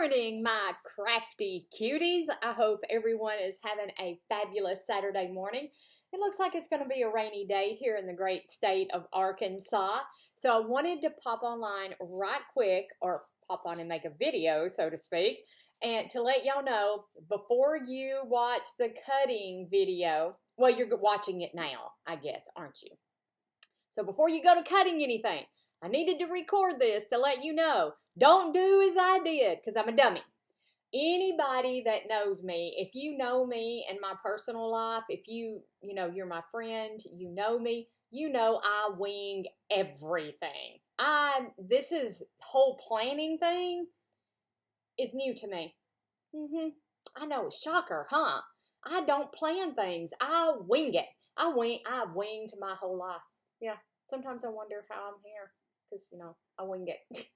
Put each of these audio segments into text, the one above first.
morning, my crafty cuties. I hope everyone is having a fabulous Saturday morning. It looks like it's going to be a rainy day here in the great state of Arkansas. So I wanted to pop online right quick, or pop on and make a video, so to speak, and to let y'all know before you watch the cutting video, well, you're watching it now, I guess, aren't you? So before you go to cutting anything, I needed to record this to let you know, don't do as I did, because I'm a dummy. Anybody that knows me, if you know me in my personal life, if you're my friend, you know me, you know I wing everything. This whole planning thing is new to me. I know, shocker, huh? I don't plan things. I wing it. I winged my whole life. Yeah, sometimes I wonder how I'm here, because, I wing it.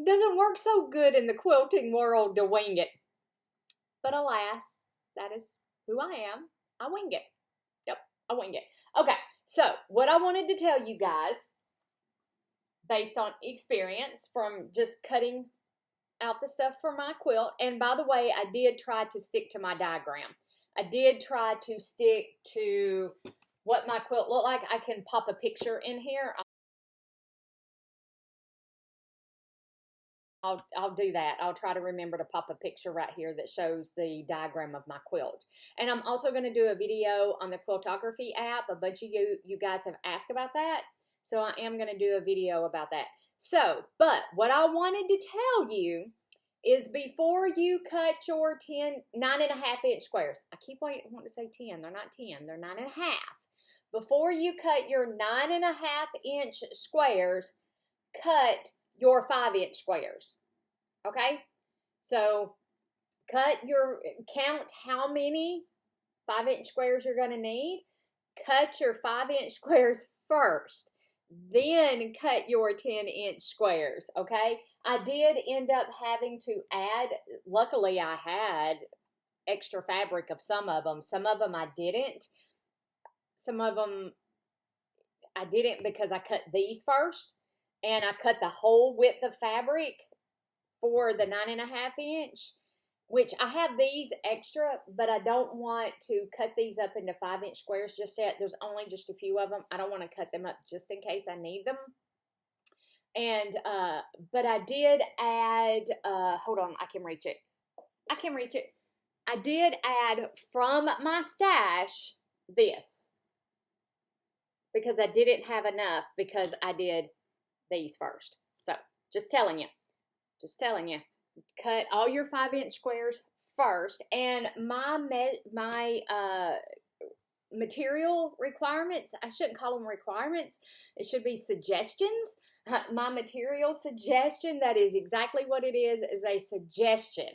It doesn't work so good in the quilting world to wing it. But alas, that is who I am. I wing it. Yep, I wing it. Okay, so what I wanted to tell you guys, based on experience from just cutting out the stuff for my quilt, and by the way, I did try to stick to my diagram. I did try to stick to what my quilt looked like. I can pop a picture in here. I'll do that. I'll try to remember to pop a picture right here that shows the diagram of my quilt. And I'm also going to do a video on the Quiltography app. A bunch of you guys have asked about that. So I am going to do a video about that. So, but what I wanted to tell you is before you cut your 9.5-inch squares. I keep wanting to say 10. They're not 10. They're 9.5. Before you cut your 9.5-inch squares, cut your 5-inch squares. Okay? So count how many 5-inch squares you're going to need. Cut your 5-inch squares first. Then cut your 10-inch squares. Okay? I did end up having to add, luckily I had extra fabric of some of them. Some of them I didn't. Some of them I didn't because I cut these first. And I cut the whole width of fabric for the 9.5-inch, which I have these extra, but I don't want to cut these up into 5-inch squares just yet. There's only just a few of them. I don't want to cut them up just in case I need them. And, but I did add, hold on, I can reach it. I did add from my stash this, because I didn't have enough, because I did these first. So just telling you, cut all your 5-inch squares first. And my material requirements, I shouldn't call them requirements, it should be suggestions. My material suggestion, that is exactly what it is a suggestion.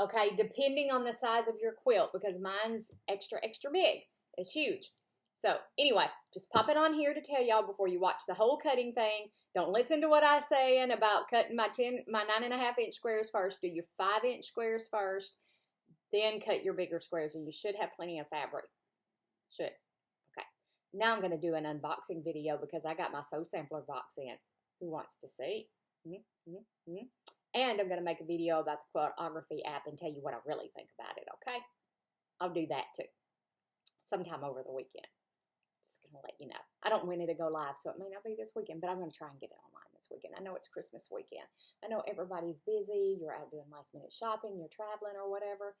Okay, depending on the size of your quilt, because mine's extra big. It's huge. So anyway, just pop it on here to tell y'all before you watch the whole cutting thing. Don't listen to what I'm saying about cutting my 9.5-inch squares first. Do your 5-inch squares first, then cut your bigger squares, and you should have plenty of fabric. Should. Okay. Now I'm going to do an unboxing video because I got my sew sampler box in. Who wants to see? And I'm going to make a video about the Quiltography app and tell you what I really think about it, okay? I'll do that too. Sometime over the weekend. Just going to let you know. I don't want it to go live, so it may not be this weekend, but I'm going to try and get it online this weekend. I know it's Christmas weekend. I know everybody's busy. You're out doing last-minute shopping. You're traveling or whatever.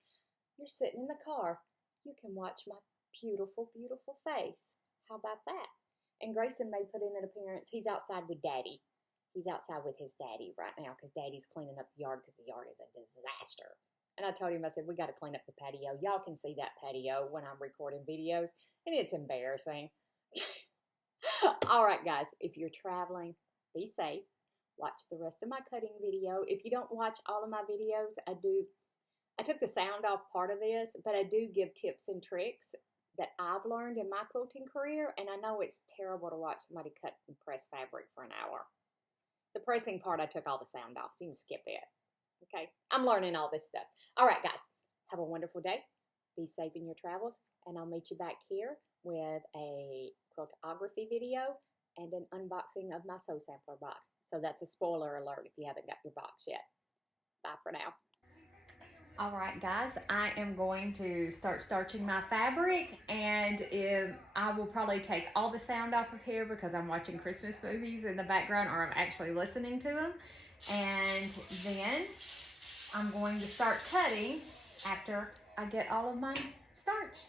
You're sitting in the car. You can watch my beautiful, beautiful face. How about that? And Grayson may put in an appearance. He's outside with Daddy. He's outside with his daddy right now because Daddy's cleaning up the yard because the yard is a disaster. And I told him, I said, we got to clean up the patio. Y'all can see that patio when I'm recording videos, and it's embarrassing. All right, guys, if you're traveling, be safe. Watch the rest of my cutting video. If you don't watch all of my videos, I took the sound off part of this, but I do give tips and tricks that I've learned in my quilting career, and I know it's terrible to watch somebody cut and press fabric for an hour. The pressing part, I took all the sound off, so you can skip it. Okay, I'm learning all this stuff. All right, guys, have a wonderful day. Be safe in your travels, and I'll meet you back here with a Quiltography video and an unboxing of my sew sampler box. So that's a spoiler alert if you haven't got your box yet. Bye for now. All right, guys, I am going to start starching my fabric, and I will probably take all the sound off of here because I'm watching Christmas movies in the background, or I'm actually listening to them. And then I'm going to start cutting after I get all of my starch.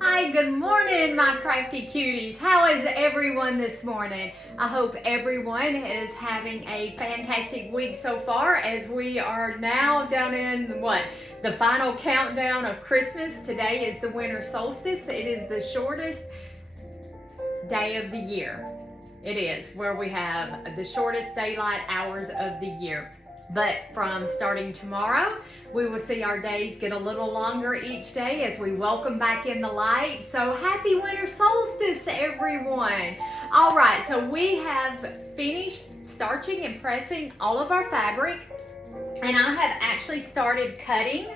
Hi, good morning, my crafty cuties. How is everyone this morning? I hope everyone is having a fantastic week so far, as we are now down in the final countdown of Christmas. Today is the winter solstice. It is the shortest day of the year. It is, where we have the shortest daylight hours of the year. But from starting tomorrow, we will see our days get a little longer each day as we welcome back in the light. So happy winter solstice, everyone. All right, so we have finished starching and pressing all of our fabric, and I have actually started cutting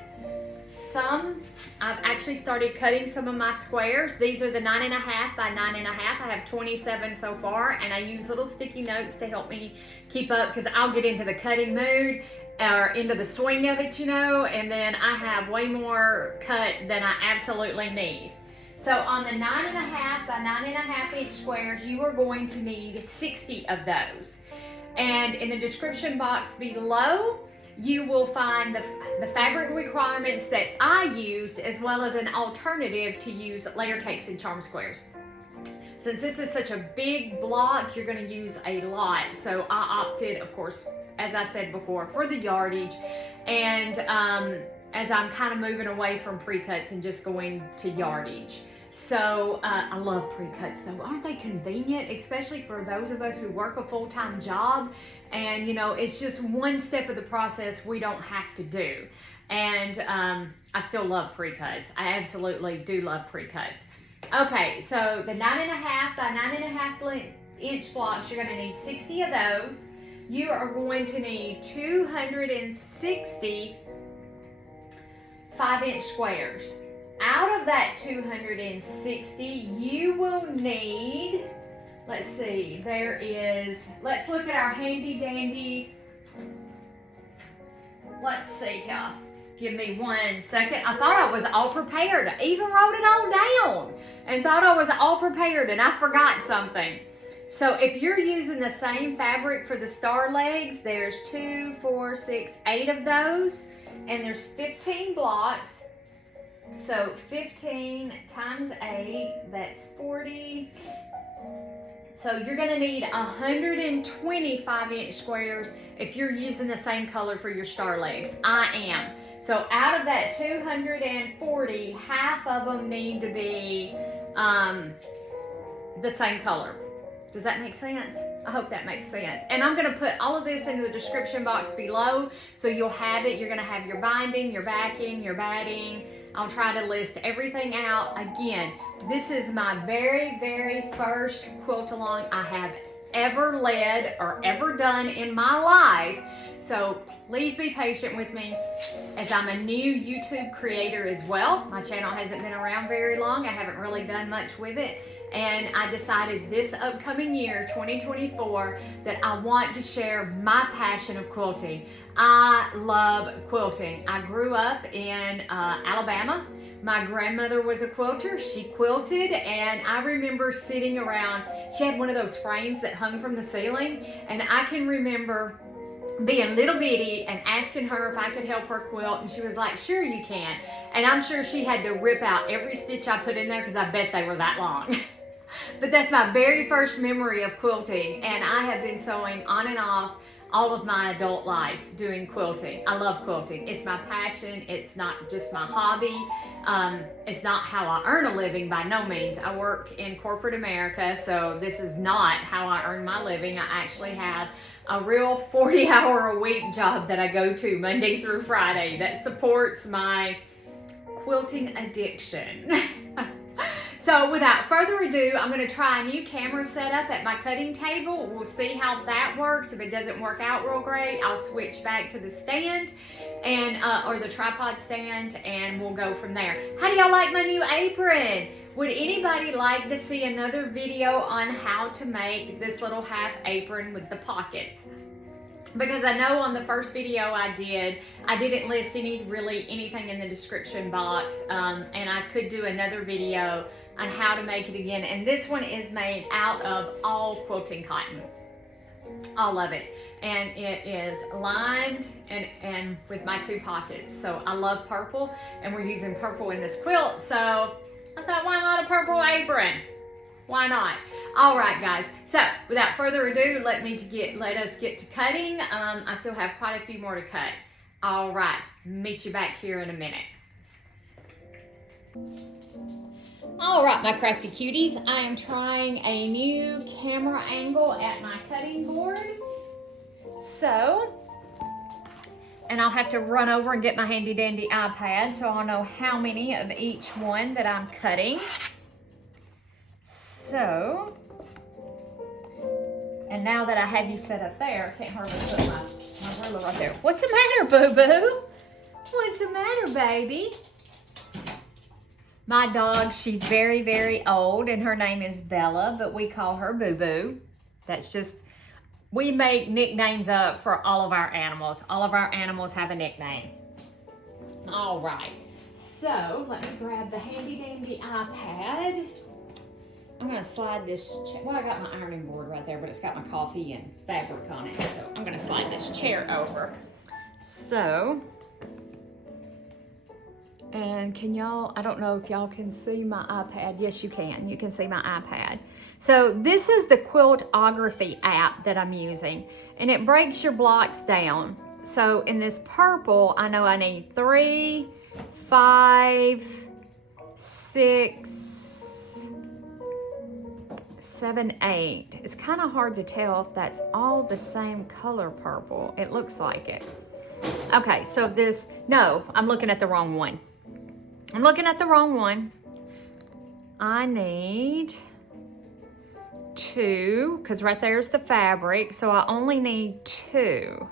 I've actually started cutting some of my squares. These are the 9.5 by 9.5. I have 27 so far, and I use little sticky notes to help me keep up because I'll get into the cutting mood or into the swing of it, you know, and then I have way more cut than I absolutely need. So on the 9.5 by 9.5 inch squares, you are going to need 60 of those. And in the description box below, you will find the fabric requirements that I used, as well as an alternative to use layer cakes and charm squares. Since this is such a big block, you're going to use a lot. So I opted, of course, as I said before, for the yardage. And as I'm kind of moving away from pre-cuts and just going to yardage. So I love pre-cuts though. Aren't they convenient, especially for those of us who work a full-time job? And you know, it's just one step of the process we don't have to do. And I still love pre-cuts. I absolutely do love pre-cuts. Okay, so the 9.5 by 9.5 inch blocks, you're going to need 60 of those. You are going to need 260 5-inch squares. Out of that 260, you will need, let's see, let's look at our handy dandy, let's see here. Give me 1 second. I thought I was all prepared. I even wrote it all down and thought I was all prepared, and I forgot something. So if you're using the same fabric for the star legs, there's 2, 4, 6, 8 of those, and there's 15 blocks. So 15 times 8, that's 40. So you're going to need 120 5-inch squares if you're using the same color for your star legs. I am. So out of that 240, half of them need to be the same color. Does that make sense? I hope that makes sense. And I'm going to put all of this in the description box below, so you'll have it. You're going to have your binding, your backing, your batting. I'll try to list everything out. Again, this is my very, very first quilt along I have ever led or ever done in my life. So please be patient with me, as I'm a new YouTube creator as well. My channel hasn't been around very long. I haven't really done much with it. And I decided this upcoming year, 2024, that I want to share my passion of quilting. I love quilting. I grew up in Alabama. My grandmother was a quilter. She quilted, and I remember sitting around. She had one of those frames that hung from the ceiling, and I can remember being little bitty and asking her if I could help her quilt, and she was like, sure you can. And I'm sure she had to rip out every stitch I put in there because I bet they were that long. But that's my very first memory of quilting, and I have been sewing on and off all of my adult life doing quilting. I love quilting. It's my passion. It's not just my hobby. It's not how I earn a living, by no means. I work in corporate America, so this is not how I earn my living. I actually have a real 40-hour-a-week job that I go to Monday through Friday that supports my quilting addiction. So without further ado, I'm going to try a new camera setup at my cutting table. We'll see how that works. If it doesn't work out real great, I'll switch back to the stand and or the tripod stand, and we'll go from there. How do y'all like my new apron? Would anybody like to see another video on how to make this little half apron with the pockets? Because I know on the first video I didn't list anything in the description box, and I could do another video on how to make it again. And this one is made out of all quilting cotton, all of it, and it is lined and with my 2 pockets. So I love purple, and we're using purple in this quilt, so I thought, why not a purple apron? Why not? All right, guys. So without further ado, let us get to cutting. I still have quite a few more to cut. All right, meet you back here in a minute. All right, my crafty cuties, I am trying a new camera angle at my cutting board. So, and I'll have to run over and get my handy dandy iPad so I'll know how many of each one that I'm cutting. So, and now that I have you set up there, I can't hardly put my ruler right there. What's the matter, boo-boo? What's the matter, baby? My dog, she's very, very old, and her name is Bella, but we call her Boo Boo. That's just, we make nicknames up for all of our animals. All of our animals have a nickname. All right, so let me grab the handy dandy iPad. I'm gonna slide this, well, I got my ironing board right there, but it's got my coffee and fabric on it, so I'm gonna slide this chair over. So, and can y'all, I don't know if y'all can see my iPad. Yes, you can see my iPad. So this is the Quiltography app that I'm using, and it breaks your blocks down. So in this purple, I know I need 3, 5, 6, 7, 8. It's kind of hard to tell if that's all the same color purple. It looks like it. Okay, so this, no, I'm looking at the wrong one. I'm looking at the wrong one. I need 2, because right there's the fabric, so I only need 2.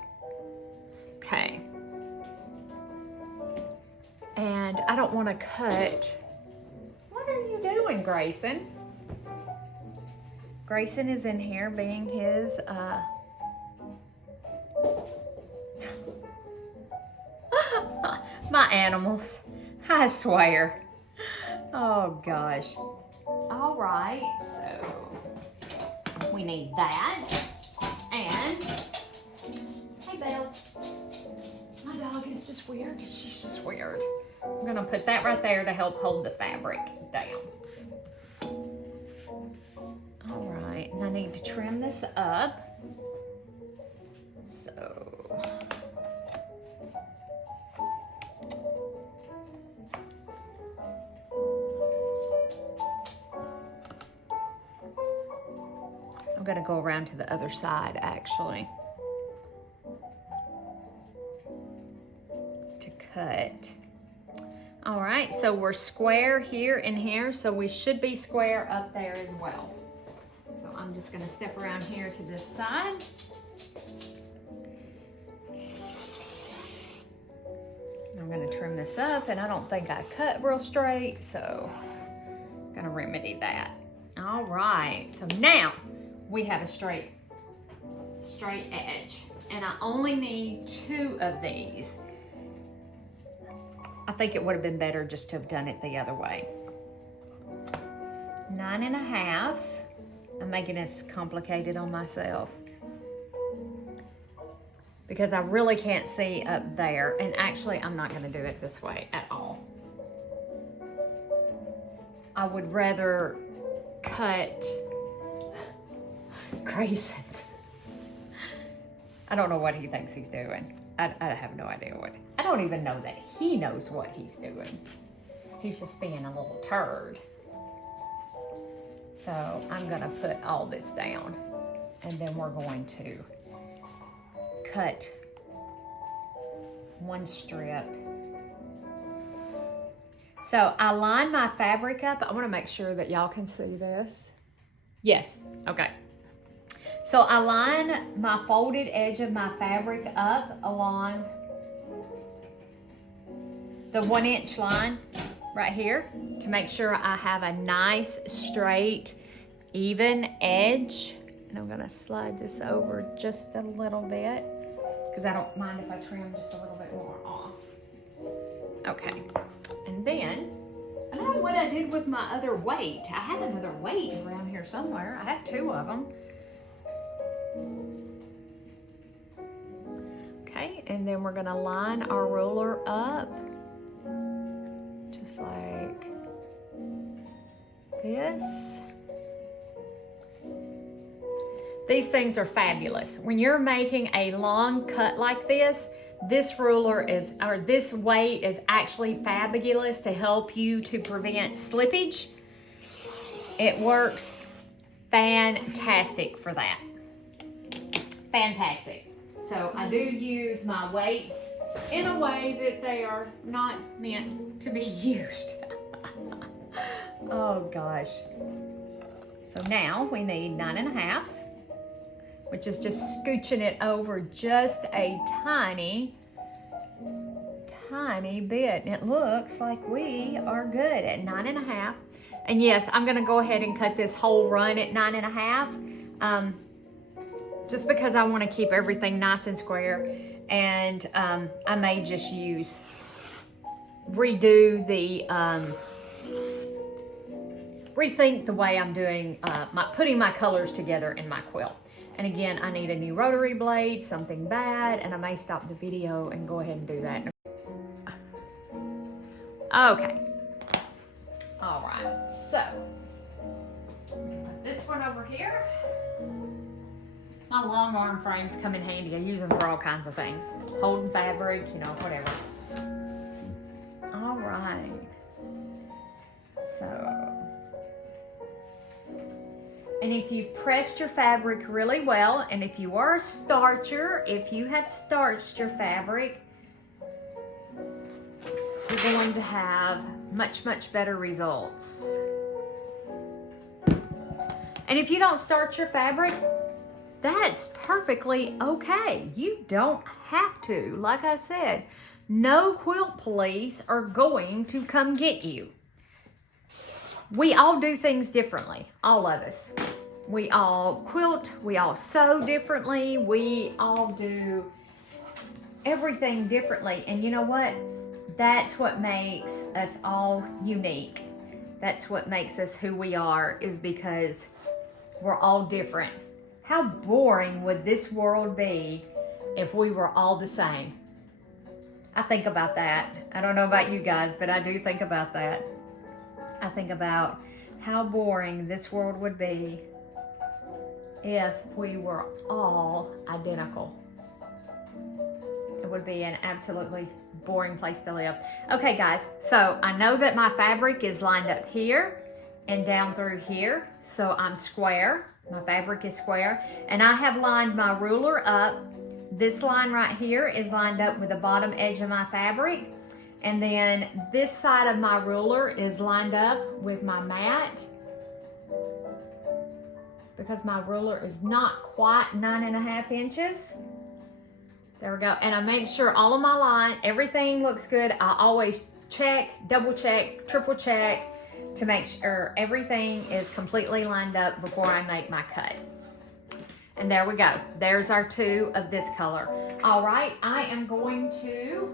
Okay. And I don't want to cut. What are you doing, Grayson? Grayson is in here being his, my animals. I swear. Oh gosh. All right, so we need that. And, hey Bells. My dog is just weird. She's just weird. I'm gonna put that right there to help hold the fabric down. All right, and I need to trim this up. So, I'm gonna go around to the other side actually to cut. All right, so we're square here and here, so we should be square up there as well. So I'm just gonna step around here to this side. I'm gonna trim this up, and I don't think I cut real straight, so I'm gonna remedy that. All right, so now we have a straight edge, and I only need 2 of these. I think it would have been better just to have done it the other way. 9.5. I'm making this complicated on myself because I really can't see up there, and actually I'm not gonna do it this way at all. I would rather cut Grayson's. I don't know what he thinks he's doing. I have no idea what. I don't even know that he knows what he's doing. He's just being a little turd. So I'm gonna put all this down, and then we're going to cut 1 strip. So I line my fabric up. I wanna make sure that y'all can see this. Yes, okay. So I line my folded edge of my fabric up along the 1-inch line right here to make sure I have a nice, straight, even edge. And I'm gonna slide this over just a little bit because I don't mind if I trim just a little bit more off. Okay, and then, I don't know what I did with my other weight. I have another weight around here somewhere. I have 2 of them. Okay, and then we're gonna line our ruler up just like this. These things are fabulous. When you're making a long cut like this, this ruler is, or this weight is actually fabulous to help you to prevent slippage. It works fantastic for that. Fantastic. So I do use my weights in a way that they are not meant to be used. Oh gosh. So now we need 9.5, which is just scooching it over just a tiny tiny bit. And it looks like we are good at 9.5. And yes, I'm gonna go ahead and cut this whole run at 9.5. Just because I want to keep everything nice and square. And I may just redo the, rethink the way I'm doing, putting my colors together in my quilt. And again, I need a new rotary blade, something bad, and I may stop the video and go ahead and do that. Okay. All right, so put this one over here. My long arm frames come in handy. I use them for all kinds of things. Holding fabric, you know, whatever. All right. So, and if you pressed your fabric really well, and if you are a starcher, if you have starched your fabric, you're going to have much, much better results. And if you don't starch your fabric, that's perfectly okay. You don't have to. Like I said, no quilt police are going to come get you. We all do things differently, all of us. We all quilt, we all sew differently, we all do everything differently. And you know what? That's what makes us all unique. That's what makes us who we are, is because we're all different. How boring would this world be if we were all the same? I think about that. I don't know about you guys, but I do think about that. I think about how boring this world would be if we were all identical. It would be an absolutely boring place to live. Okay, guys, so I know that my fabric is lined up here and down through here, so I'm square. My fabric is square, and I have lined my ruler up. This line right here is lined up with the bottom edge of my fabric, and then this side of my ruler is lined up with my mat, because my ruler is not quite 9.5 inches. There we go. And I make sure all of my line, everything looks good. I always check, double check, triple check to make sure everything is completely lined up before I make my cut. And there we go. There's our two of this color. All right, I am going to,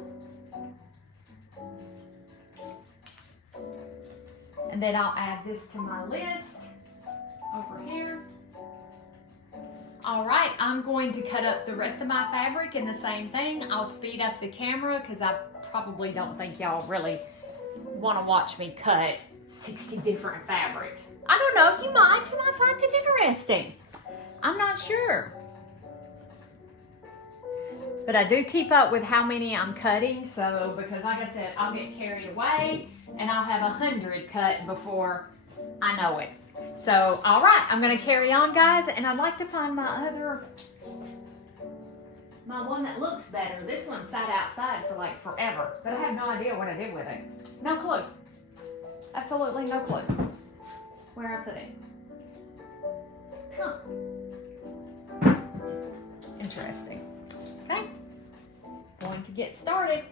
and then I'll add this to my list over here. All right, I'm going to cut up the rest of my fabric in the same thing. I'll speed up the camera because I probably don't think y'all really want to watch me cut 60 different fabrics. I don't know, you might find it interesting. I'm not sure. But I do keep up with how many I'm cutting, so because like I said, I'll get carried away and I'll have 100 cut before I know it. So, all right, I'm gonna carry on, guys, and I'd like to find my one that looks better. This one sat outside for like forever, but I have no idea what I did with it. No clue. Absolutely no clue where I put it. Huh. Interesting. Okay, going to get started.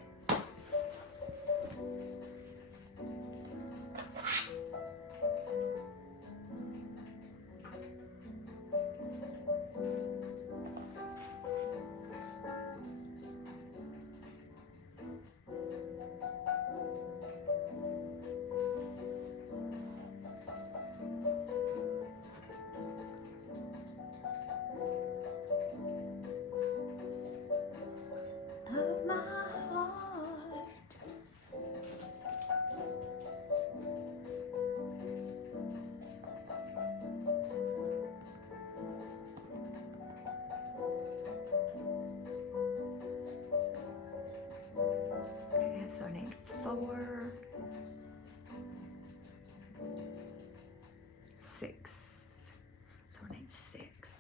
So I need 4, 6. So I need 6.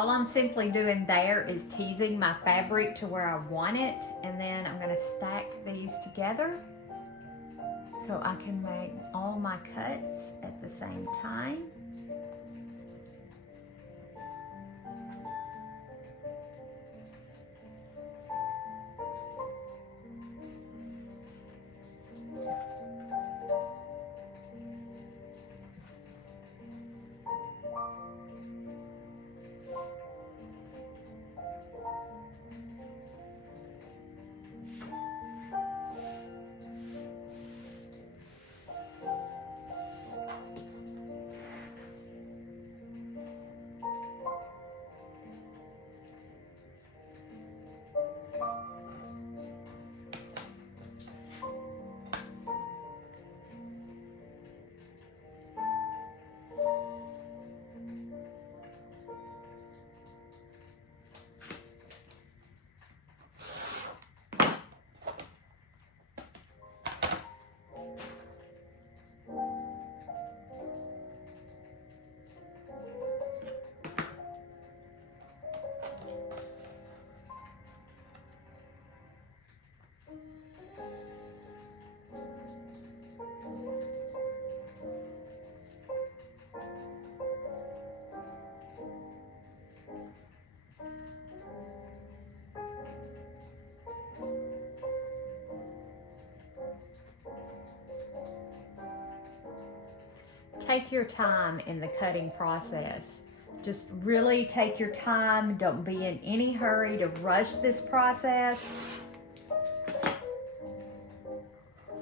all I'm simply doing there is teasing my fabric to where I want it, and then I'm gonna stack these together so I can make all my cuts at the same time. Take your time in the cutting process. Just really take your time. Don't be in any hurry to rush this process.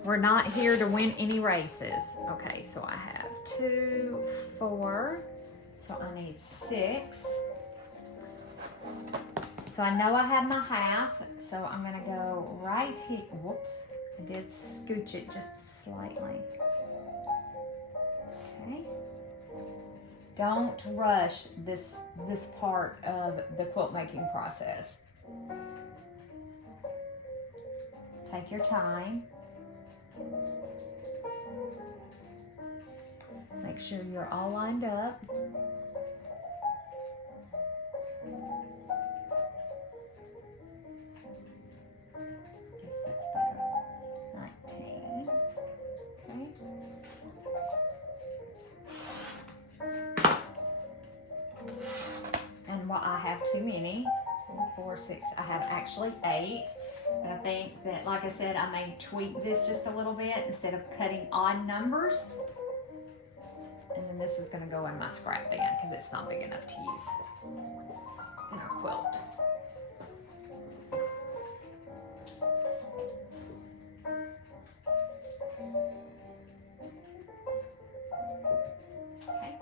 We're not here to win any races. Okay, so I have 2, 4, so I need 6. So I know I have my half, so I'm gonna go right here. Whoops, I did scooch it just slightly. Okay. Don't rush this part of the quilt making process. Take your time. Make sure you're all lined up. Guess that's better. 19. Okay. And while I have too many, 4, 6, I have actually 8. But I think that, like I said, I may tweak this just a little bit instead of cutting odd numbers. And then this is going to go in my scrap bin because it's not big enough to use in our quilt. Okay.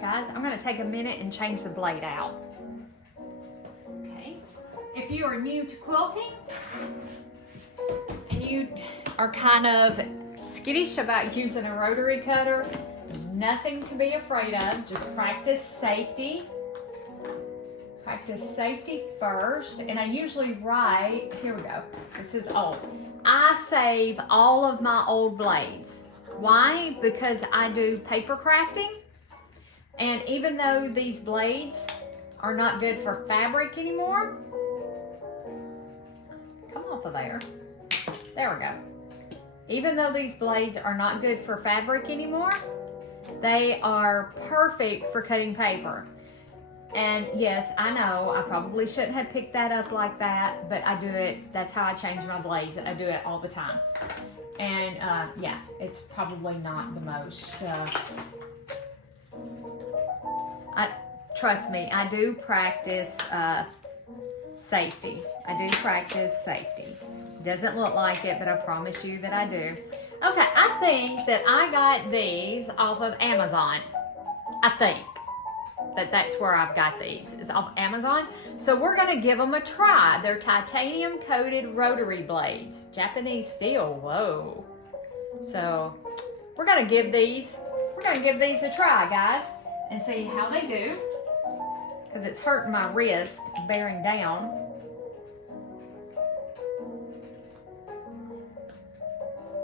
Guys, I'm going to take a minute and change the blade out. Okay. If you are new to quilting and you are kind of skittish about using a rotary cutter, there's nothing to be afraid of. Just practice safety. Practice safety first. And I usually write, here we go. This is old. I save all of my old blades. Why? Because I do paper crafting, and even though these blades are not good for fabric anymore, come off of there. There we go. Even though these blades are not good for fabric anymore, they are perfect for cutting paper. And yes, I know I probably shouldn't have picked that up like that, but I do it. That's how I change my blades. I do it all the time. And yeah, it's probably not the most. Trust me, I do practice safety. I do practice safety. Doesn't look like it, but I promise you that I do. Okay, I think that I got these off of Amazon. I think that's where I've got these. It's off Amazon. So we're gonna give them a try. They're titanium coated rotary blades. Japanese steel, whoa. So we're gonna give these a try, guys, and see how they do. Because it's hurting my wrist bearing down.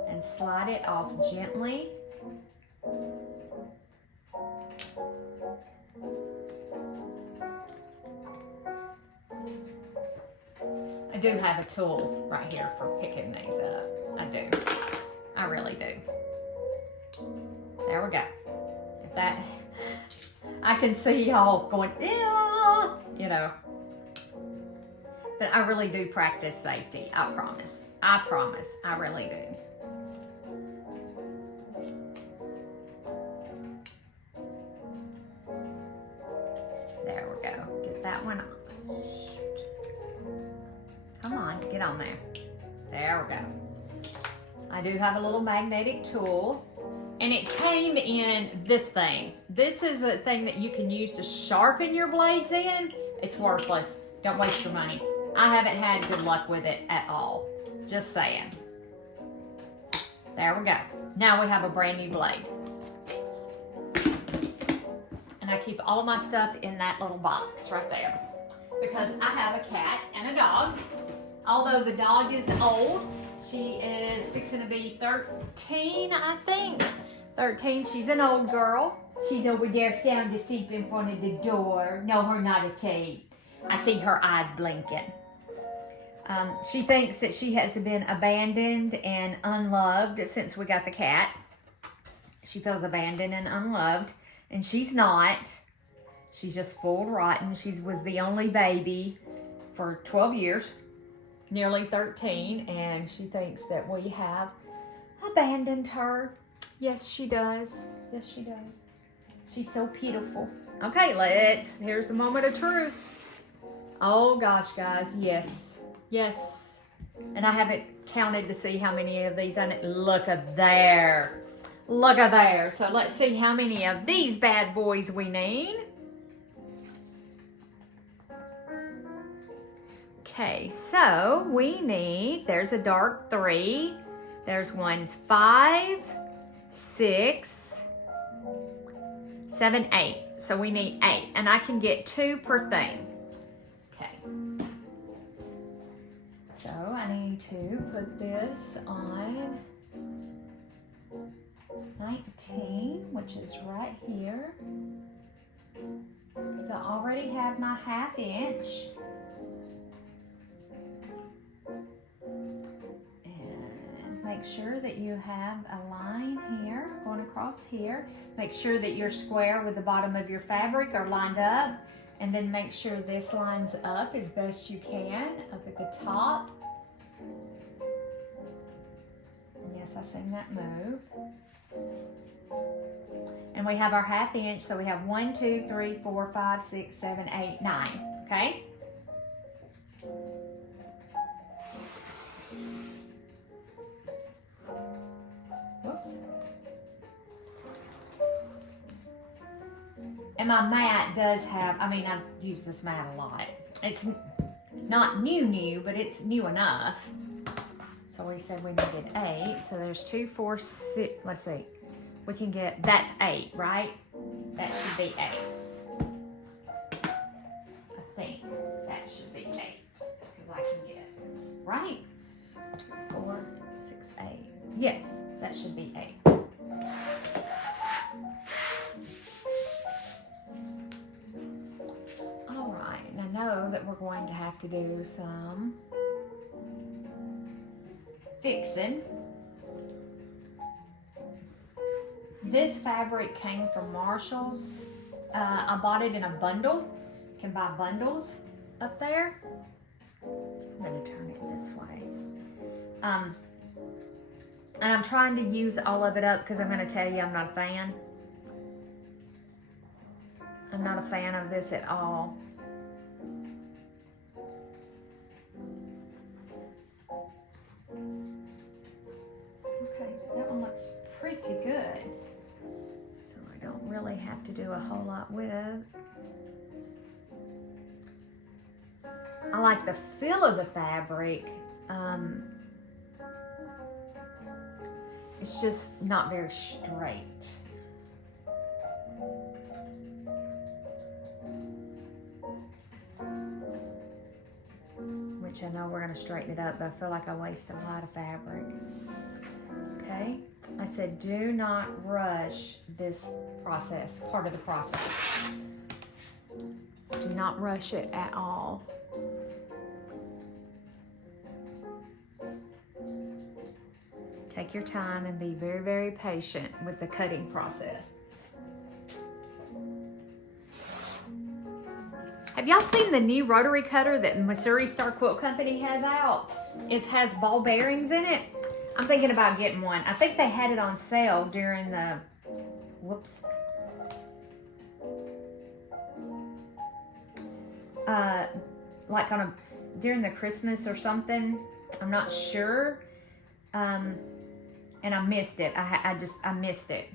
And slide it off gently. I do have a tool right here for picking these up. I do. I really do. There we go. If that, I can see y'all going, ew, you know. But I really do practice safety. I promise. I promise. I really do. There we go. Get that one off. Come on, get on there. There we go. I do have a little magnetic tool, and it came in this thing. This is a thing that you can use to sharpen your blades in. It's worthless. Don't waste your money. I haven't had good luck with it at all. Just saying. There we go. Now we have a brand new blade. And I keep all of my stuff in that little box right there, because I have a cat and a dog. Although the dog is old, she is fixing to be 13, I think. 13, she's an old girl. She's over there sound asleep in front of the door. No, her not a tape. I see her eyes blinking. She thinks that she has been abandoned and unloved since we got the cat. She feels abandoned and unloved, and she's not. She's just spoiled rotten. She was the only baby for 12 years. Nearly 13, and she thinks that we have abandoned her. Yes, she does. Yes, she does. She's so pitiful. Okay, here's the moment of truth. Oh gosh, guys, yes. Yes. And I haven't counted to see how many of these. Look at there. Look at there. So let's see how many of these bad boys we need. Okay, so we need, there's a dark 3, there's ones 5, 6, 7, 8. So we need 8, and I can get 2 per thing. Okay. So I need to put this on 19, which is right here. So I already have my 1/2 inch. Make sure that you have a line here going across here. Make sure that your square with the bottom of your fabric are lined up, and then make sure this lines up as best you can up at the top. And yes, I seen that move. And we have our 1/2 inch, so we have 1, 2, 3, 4, 5, 6, 7, 8, 9. Okay? Whoops. And my mat does have, I mean, I've used this mat a lot. It's not new, but it's new enough. So we said we needed 8. So there's 2, 4, 6, let's see. We can get, that's 8, right? That should be 8. I think that should be 8, because I can get, right? 2, 4, 6, 8. Yes, that should be 8. know that we're going to have to do some fixing. This fabric came from Marshall's. I bought it in a bundle. You can buy bundles up there. I'm going to turn it this way. And I'm trying to use all of it up because I'm going to tell you I'm not a fan. I'm not a fan of this at all. Okay, that one looks pretty good. So I don't really have to do a whole lot with. I like the feel of the fabric. It's just not very straight. Which I know we're gonna straighten it up, but I feel like I wasted a lot of fabric. Okay, I said do not rush this process, part of the process. Do not rush it at all. Take your time and be very, very patient with the cutting process. Have y'all seen the new rotary cutter that Missouri Star Quilt Company has out? It has ball bearings in it. I'm thinking about getting one. I think they had it on sale during the, whoops. Like during the Christmas or something. I'm not sure. And I missed it. I missed it.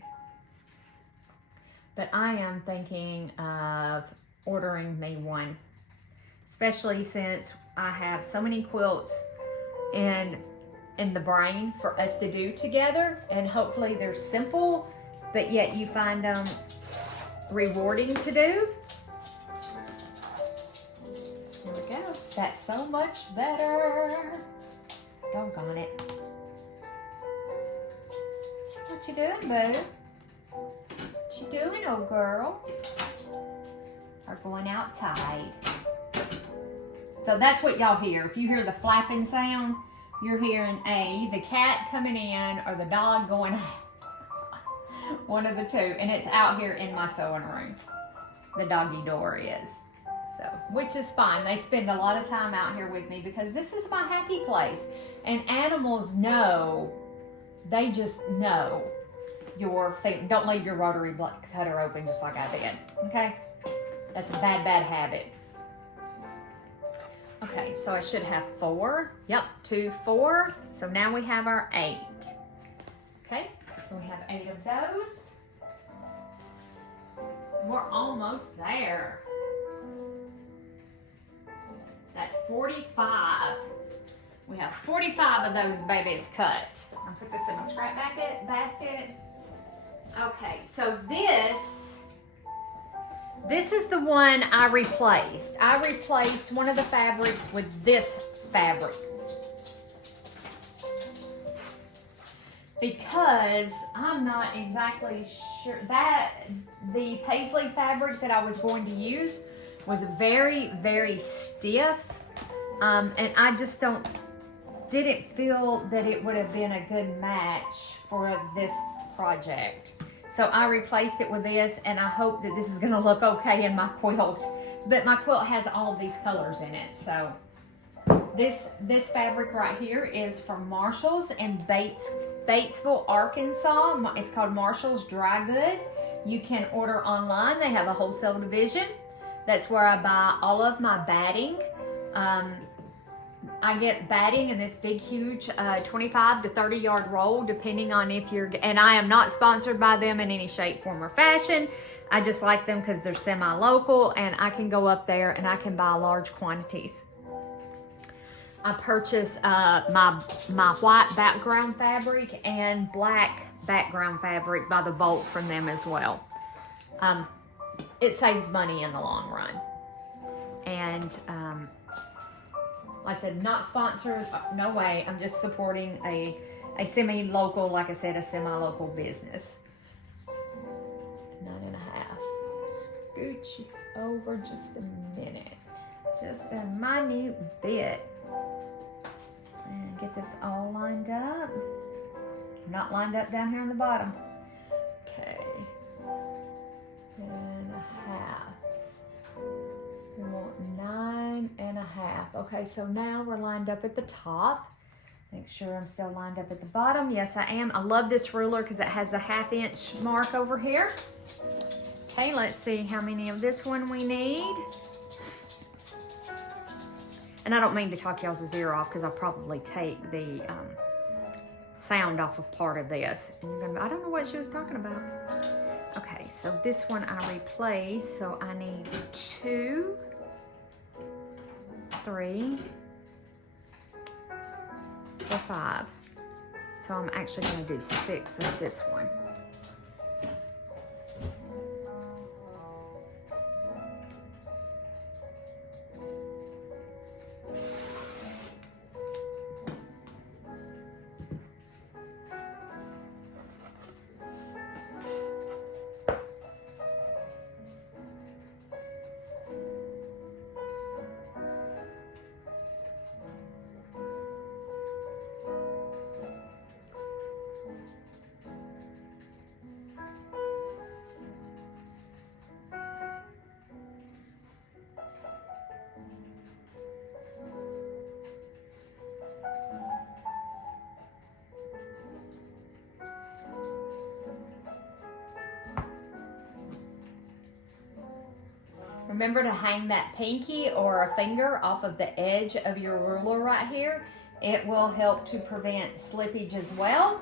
But I am thinking of ordering me one, especially since I have so many quilts in the brain for us to do together, and hopefully they're simple, but yet you find them rewarding to do. There we go. That's so much better. Doggone it. What you doing, boo? What you doing, old girl? Are going outside. So that's what y'all hear. If you hear the flapping sound, you're hearing the cat coming in or the dog going out. One of the two. And it's out here in my sewing room. The doggy door is. So, which is fine. They spend a lot of time out here with me because this is my happy place. And animals know. They just know your thing. Don't leave your rotary cutter open just like I did. Okay? That's a bad, bad habit. Okay, so I should have 4. Yep, 2, 4. So now we have our 8. Okay, so we have 8 of those. We're almost there. That's 45. We have 45 of those babies cut. I'll put this in my scrap basket. Okay, so this is the one I replaced. I replaced one of the fabrics with this fabric. Because I'm not exactly sure that the paisley fabric that I was going to use was very, very stiff. And I just didn't feel that it would have been a good match for this project. So I replaced it with this, and I hope that this is gonna look okay in my quilt. But my quilt has all of these colors in it. So this fabric right here is from Marshall's in Batesville, Arkansas. It's called Marshall's Dry Good. You can order online. They have a wholesale division. That's where I buy all of my batting. I get batting in this big, huge 25 to 30 yard roll, depending on if you're, and I am not sponsored by them in any shape, form, or fashion. I just like them because they're semi-local, and I can go up there and I can buy large quantities. I purchased my white background fabric and black background fabric by the bolt from them as well. It saves money in the long run. And like I said, not sponsored, no way. I'm just supporting a semi-local, like I said, a semi-local business. 9.5. Scooch over just a minute. just a minute bit. And get this all lined up. Not lined up down here on the bottom. Okay. And a half. We want 9.5. Okay, so now we're lined up at the top. Make sure I'm still lined up at the bottom. Yes, I am. I love this ruler because it has the 1/2 inch mark over here. Okay, let's see how many of this one we need. And I don't mean to talk y'all's ear off because I'll probably take the sound off of part of this. And you're gonna, I don't know what she was talking about. Okay, so this one I replaced, so I need 2, 3, 4, 5. So I'm actually gonna do 6 of this one. Remember to hang that pinky or a finger off of the edge of your ruler right here. It will help to prevent slippage as well.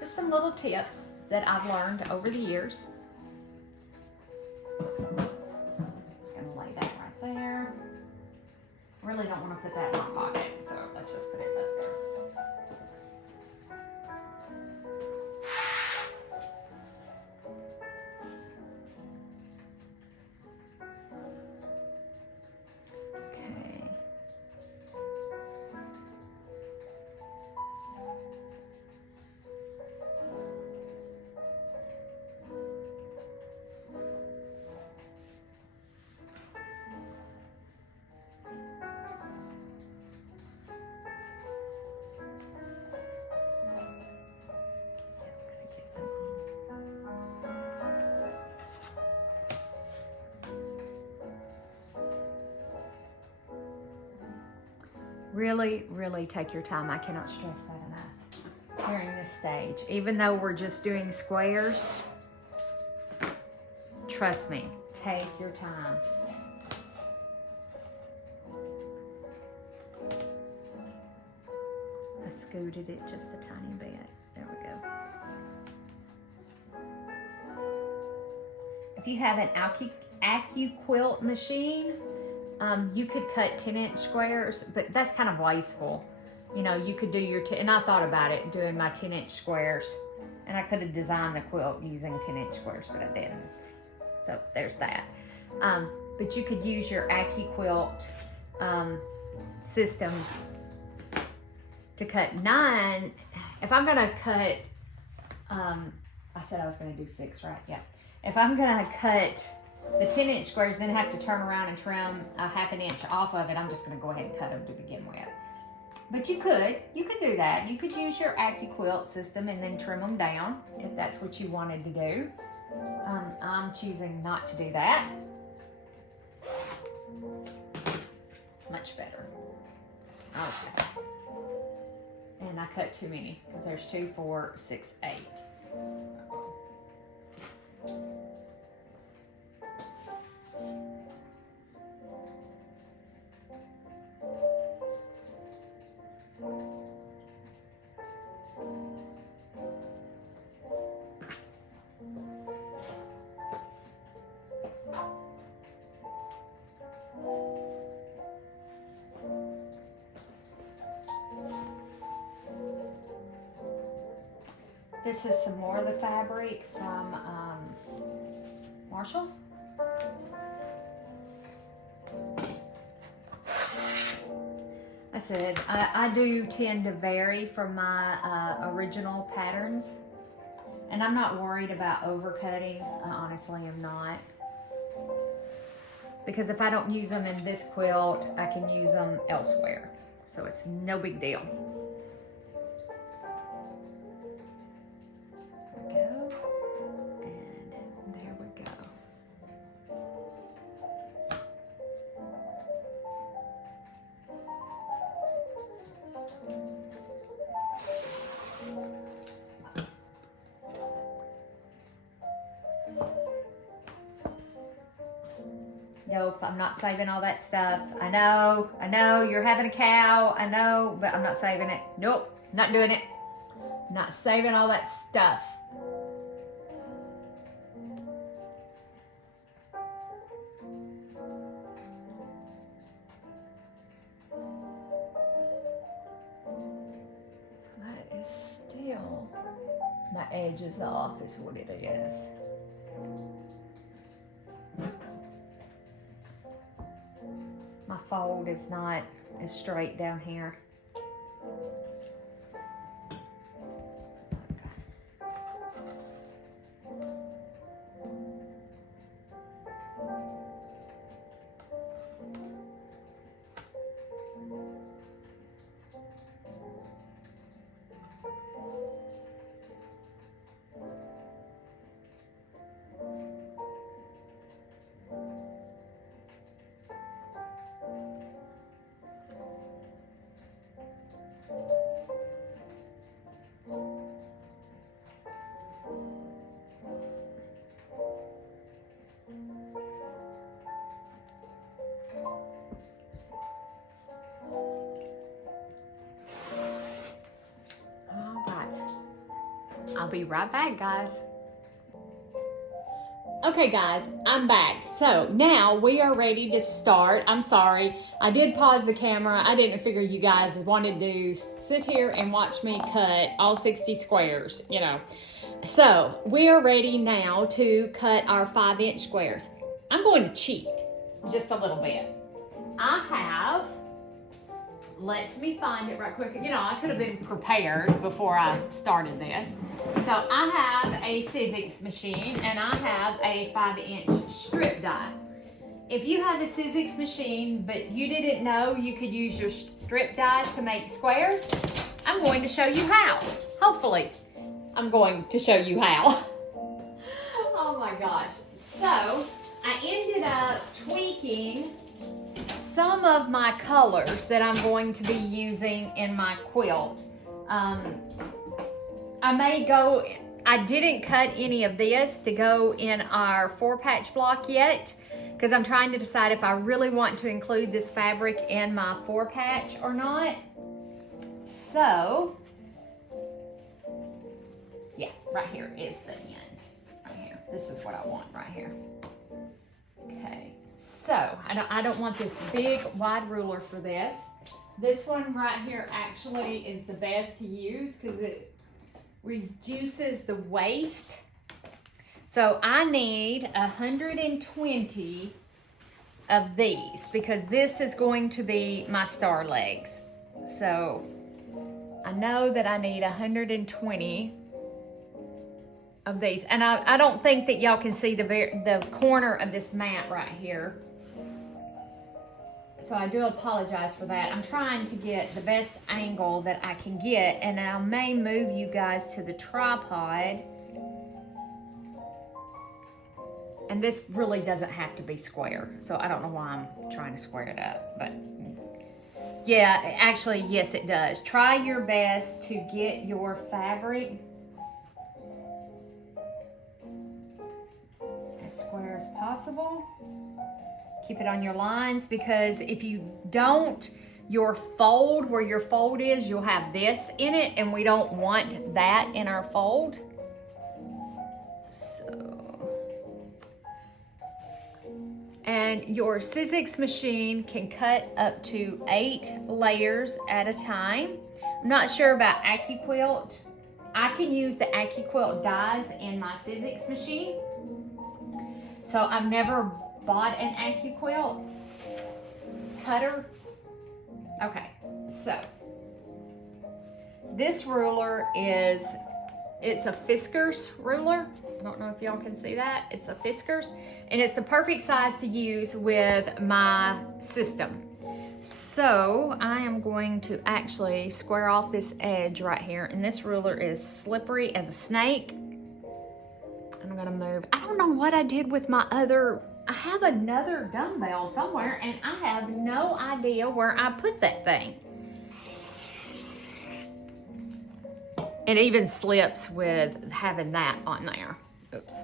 Just some little tips that I've learned over the years. Just gonna lay that right there. I really don't want to put that in my pocket, so let's just put it up there. Really, really take your time. I cannot stress that enough during this stage. Even though we're just doing squares, trust me, take your time. I scooted it just a tiny bit. There we go. If you have an AccuQuilt machine, you could cut 10-inch squares, but that's kind of wasteful. You know, you could do your, and I thought about it, doing my 10-inch squares, and I could have designed the quilt using 10-inch squares, but I didn't. So there's that. But you could use your AccuQuilt system to cut 9. If I'm gonna cut, I said I was gonna do 6, right? Yeah. If I'm gonna cut the 10-inch squares, then have to turn around and trim a 1/2 inch off of it. I'm just going to go ahead and cut them to begin with. But you could do that. You could use your AccuQuilt system and then trim them down if that's what you wanted to do. I'm choosing not to do that. Much better. Okay. And I cut too many because there's 2, 4, 6, 8. This is some more of the fabric from Marshall's. I said, I do tend to vary from my original patterns. And I'm not worried about overcutting. I honestly am not. Because if I don't use them in this quilt, I can use them elsewhere. So it's no big deal. There we go. And there we go. Nope, I'm not saving all that stuff. I know, you're having a cow, I know, but I'm not saving it. Nope, not doing it. Not saving all that stuff. So that is still, my edge is off is what it is. My fold is not as straight down here. I'll be right back, guys. Okay, guys, I'm back. So now we are ready to start. I'm sorry, I did pause the camera. I didn't figure you guys wanted to sit here and watch me cut all 60 squares, you know. So we are ready now to cut our 5-inch squares. I'm going to cheat just a little bit. I have, let me find it right quick. You know, I could have been prepared before I started this. So I have a Sizzix machine and I have a 5-inch strip die. If you have a Sizzix machine, but you didn't know you could use your strip dies to make squares, I'm going to show you how. Hopefully, I'm going to show you how. Oh my gosh. So I ended up tweaking some of my colors that I'm going to be using in my quilt. I didn't cut any of this to go in our 4-patch block yet because I'm trying to decide if I really want to include this fabric in my 4-patch or not. So, yeah, right here is the end. Right here. This is what I want right here. Okay. So, I don't want this big wide ruler for this. This one right here actually is the best to use because it reduces the waste. So I need 120 of these because this is going to be my star legs. So I know that I need 120 of these, and I don't think that y'all can see the corner of this mat right here, so I do apologize for that. I'm trying to get the best angle that I can get, and I may move you guys to the tripod. And this really doesn't have to be square, so I don't know why I'm trying to square it up, but yeah, actually, yes, it does. Try your best to get your fabric as square as possible. Keep it on your lines, because if you don't, your fold, where your fold is, you'll have this in it, and we don't want that in our fold. And your Sizzix machine can cut up to 8 layers at a time. I'm not sure about AccuQuilt. I can use the AccuQuilt dies in my Sizzix machine. So I've never bought an AccuQuilt cutter. Okay, so this ruler is it's a Fiskars ruler. I don't know if y'all can see that. It's a Fiskars, and it's the perfect size to use with my system. So I am going to actually square off this edge right here, and this ruler is slippery as a snake. And I'm gonna move. I don't know what I did with my other, I have another dumbbell somewhere, and I have no idea where I put that thing. It even slips with having that on there. Oops.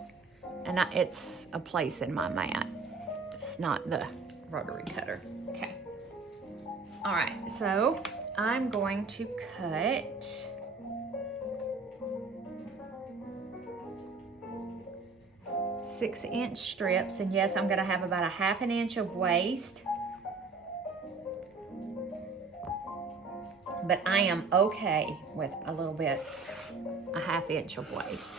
And it's a place in my mat. It's not the rotary cutter. Okay. All right, so I'm going to cut six-inch strips, and yes, I'm gonna have about a ½ inch of waste, but I am okay with a little bit, a ½ inch of waste.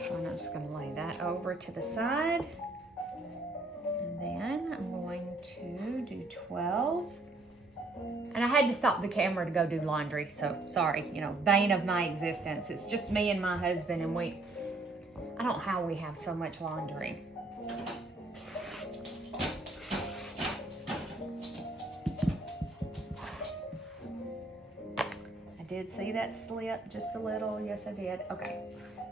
So I'm just gonna lay that over to the side, and then I'm going to do 12. And I had to stop the camera to go do laundry, so sorry, you know, bane of my existence. It's just me and my husband, and I don't know how we have so much laundry. I did see that slip just a little, yes I did. Okay,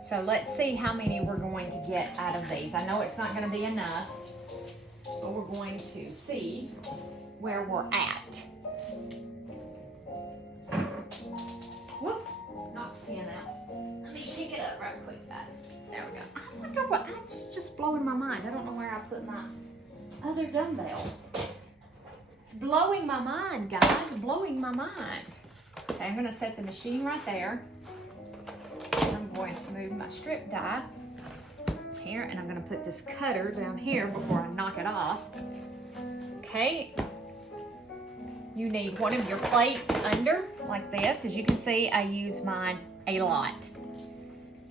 so let's see how many we're going to get out of these. I know it's not gonna be enough, but we're going to see where we're at. Whoops, knocked the pin out. Let me pick it up right quick, guys. There we go. I wonder what, it's just blowing my mind. I don't know where I put my other dumbbell. It's blowing my mind, guys, blowing my mind. Okay, I'm gonna set the machine right there. And I'm going to move my strip die here, and I'm gonna put this cutter down here before I knock it off. Okay. You need one of your plates under, like this. As you can see, I use mine a lot.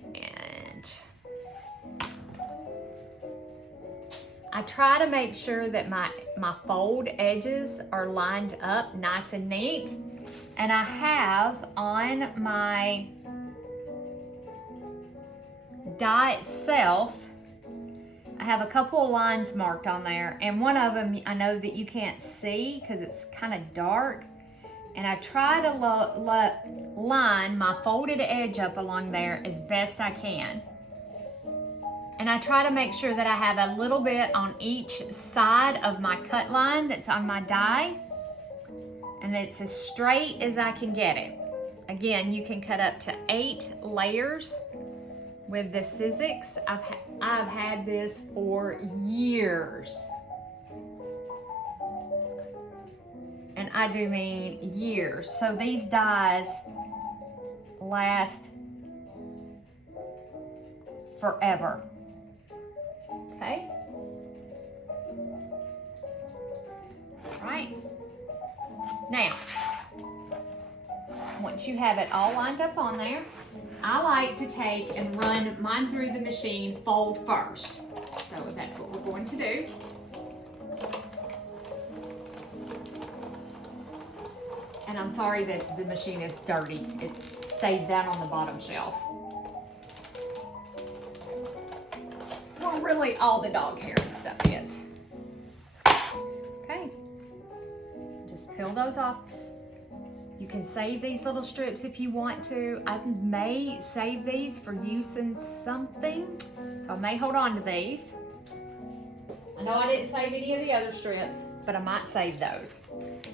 And I try to make sure that my fold edges are lined up nice and neat. And I have on my die itself, I have a couple of lines marked on there, and one of them I know that you can't see because it's kind of dark, and I try to line my folded edge up along there as best I can. And I try to make sure that I have a little bit on each side of my cut line that's on my die, and it's as straight as I can get it. Again, you can cut up to 8 layers with the Sizzix. I've had this for years. And I do mean years. So these dies last forever. Okay? All right. Now, once you have it all lined up on there, I like to take and run mine through the machine fold first. So that's what we're going to do. And I'm sorry that the machine is dirty. It stays down on the bottom shelf. Well, really all the dog hair and stuff is. Okay. Just peel those off. You can save these little strips if you want to. I may save these for use in something, so I may hold on to these. I know I didn't save any of the other strips, but I might save those.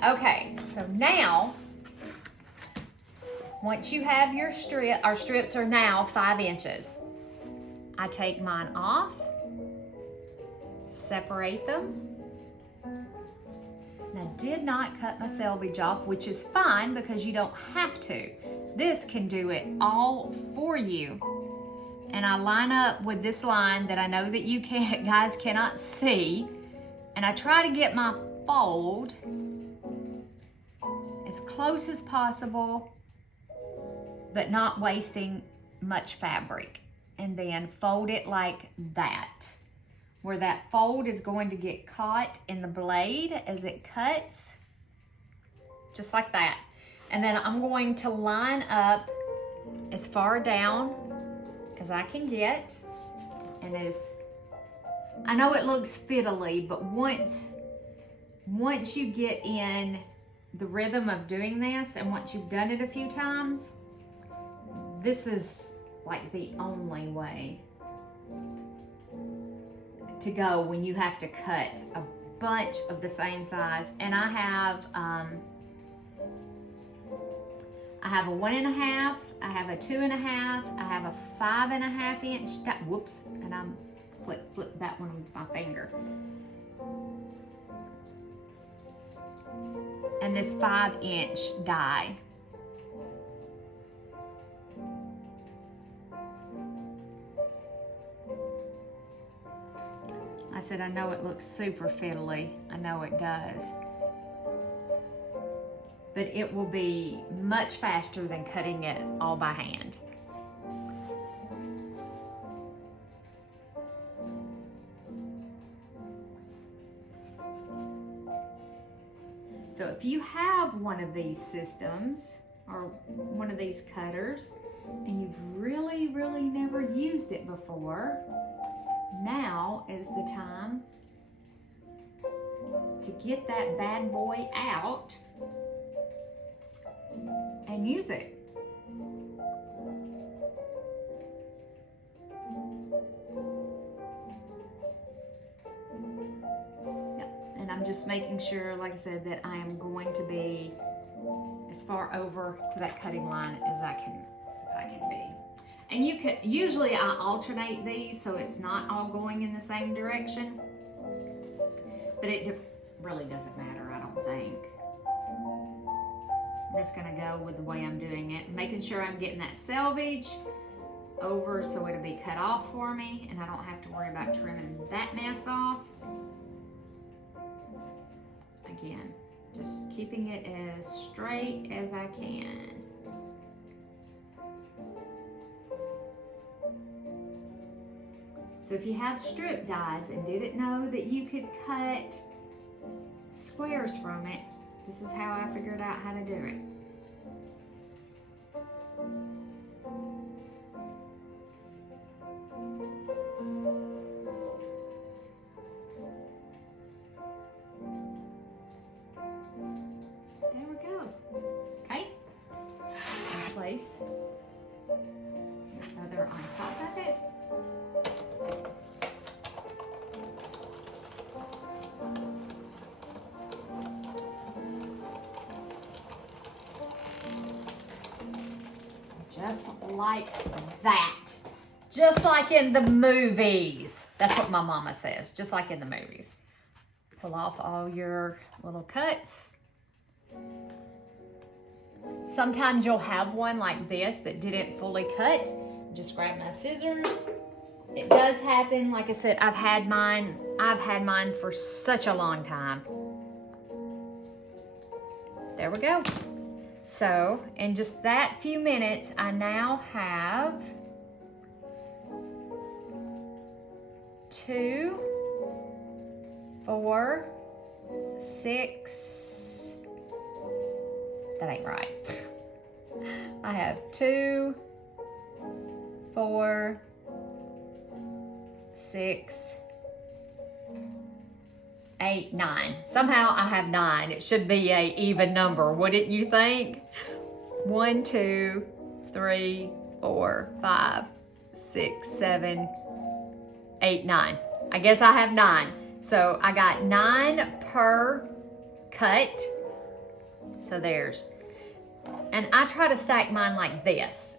Okay, so now, once you have your strip, our strips are now 5 inches. I take mine off, separate them. And I did not cut my selvage off, which is fine because you don't have to. This can do it all for you. And I line up with this line that I know that you guys cannot see. And I try to get my fold as close as possible, but not wasting much fabric. And then fold it like that, where that fold is going to get caught in the blade as it cuts, just like that. And then I'm going to line up as far down as I can get. And I know it looks fiddly, but once you get in the rhythm of doing this, and once you've done it a few times, this is like the only way to go when you have to cut a bunch of the same size. And I have a 1.5, I have a 2.5, I have a 5.5 inch, whoops, and I'm flip that one with my finger. And this 5-inch die. I said, I know it looks super fiddly. I know it does. But it will be much faster than cutting it all by hand. So if you have one of these systems or one of these cutters and you've really never used it before, now is the time to get that bad boy out and use it. And I'm just making sure, like I said, that I am going to be as far over to that cutting line as I can be. And you can, usually I alternate these so it's not all going in the same direction, but it really doesn't matter, I don't think. I'm just gonna go with the way I'm doing it, making sure I'm getting that selvage over so it'll be cut off for me and I don't have to worry about trimming that mess off. Again, just keeping it as straight as I can. So if you have strip dies and didn't know that you could cut squares from it, this is how I figured out how to do it. There we go. Okay. Place the other on top of it. Just like that. Just like in the movies. That's what my mama says, just like in the movies. Pull off all your little cuts. Sometimes you'll have one like this that didn't fully cut. Just grab my scissors. It does happen. Like I said, I've had mine for such a long time. There we go. So, in just that few minutes, I now have 2, 4, 6, that ain't right. I have 2, 4, 6, 8, 9. Somehow I have 9. It should be an even number, wouldn't you think? 1, 2, 3, 4, 5, 6, 7, 8, 9. I guess I have 9. So I got 9 per cut. So there's, and I try to stack mine like this.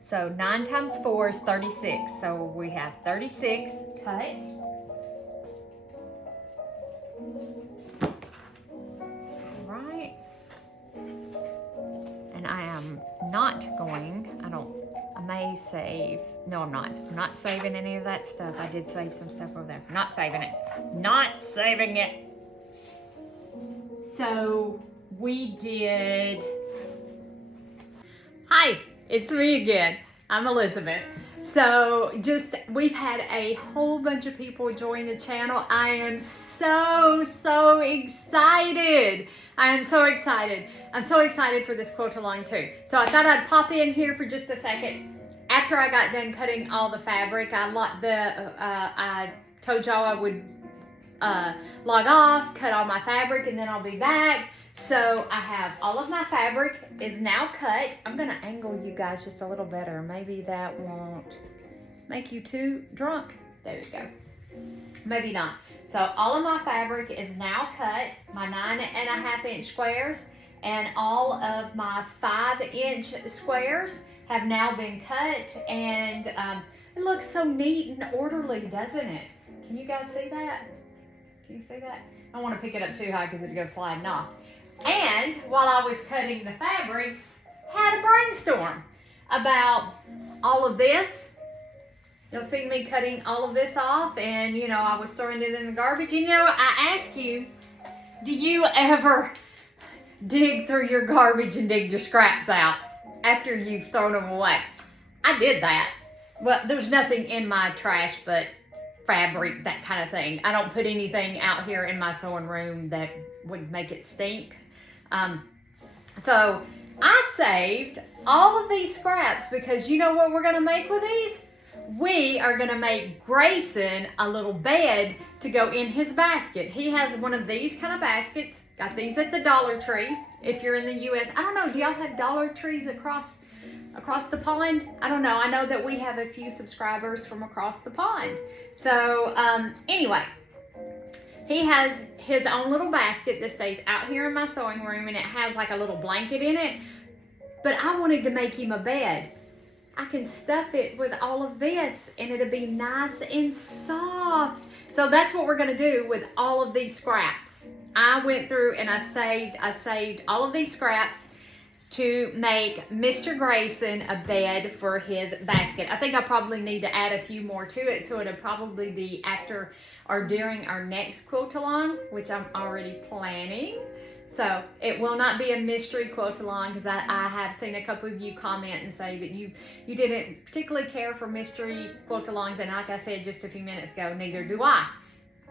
So 9 times 4 is 36. So we have 36 cut. All right. And I am not going, I may save, no I'm not. I'm not saving any of that stuff. I did save some stuff over there. I'm not saving it. Not saving it. So we did, hi. It's me again. I'm Elizabeth. So we've had a whole bunch of people join the channel. I am so excited. I am so excited. I'm so excited for this quilt along too. So I thought I'd pop in here for just a second. After I got done cutting all the fabric, I told y'all I would log off, cut all my fabric, and then I'll be back. So I have all of my fabric is now cut. I'm gonna angle you guys just a little better. Maybe that won't make you too drunk. There you go. Maybe not. So all of my fabric is now cut, my 9.5 inch squares, and all of my 5 inch squares have now been cut, and it looks so neat and orderly, doesn't it? Can you guys see that? Can you see that? I don't want to pick it up too high because it'd go sliding off. And while I was cutting the fabric, had a brainstorm about all of this. You'll see me cutting all of this off, and you know, I was throwing it in the garbage. You know, I ask you, do you ever dig through your garbage and dig your scraps out after you've thrown them away? I did that. Well, there's nothing in my trash but fabric, that kind of thing. I don't put anything out here in my sewing room that would make it stink. So I saved all of these scraps because you know what we're gonna make with these? We are gonna make Grayson a little bed to go in his basket. He has one of these kind of baskets. Got these at the Dollar Tree. If you're in the US, I don't know, do y'all have Dollar Trees across the pond? I don't know. I know that we have a few subscribers from across the pond. So anyway, he has his own little basket that stays out here in my sewing room, and it has like a little blanket in it. But I wanted to make him a bed. I can stuff it with all of this and it'll be nice and soft. So that's what we're gonna do with all of these scraps. I went through and I saved all of these scraps to make Mr. Grayson a bed for his basket. I think I probably need to add a few more to it, so it'll probably be after or during our next quilt along, which I'm already planning. So it will not be a mystery quilt along, because I have seen a couple of you comment and say that you didn't particularly care for mystery quilt alongs, and like I said just a few minutes ago, neither do I.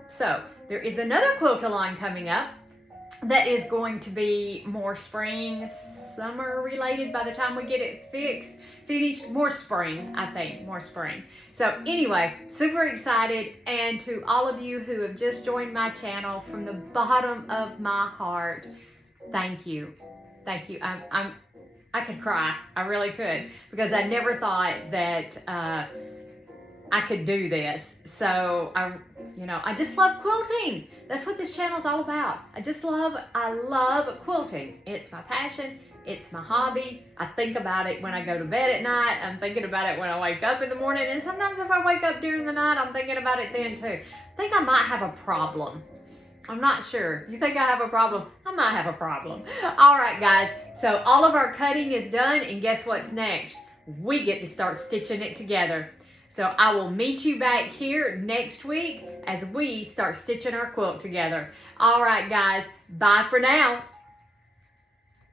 So there is another quilt along coming up that is going to be more spring, summer related by the time we get it finished, more spring, I think, more spring. So anyway, super excited, and to all of you who have just joined my channel, from the bottom of my heart, thank you. Thank you. I could cry. I really could, because I never thought that I could do this. So I just love quilting. That's what this channel is all about. I love quilting. It's my passion. It's my hobby. I think about it when I go to bed at night. I'm thinking about it when I wake up in the morning. And sometimes if I wake up during the night, I'm thinking about it then too. I think I might have a problem. I'm not sure. You think I have a problem? I might have a problem. All right, guys. So all of our cutting is done, and guess what's next? We get to start stitching it together. So I will meet you back here next week as we start stitching our quilt together. All right, guys. Bye for now.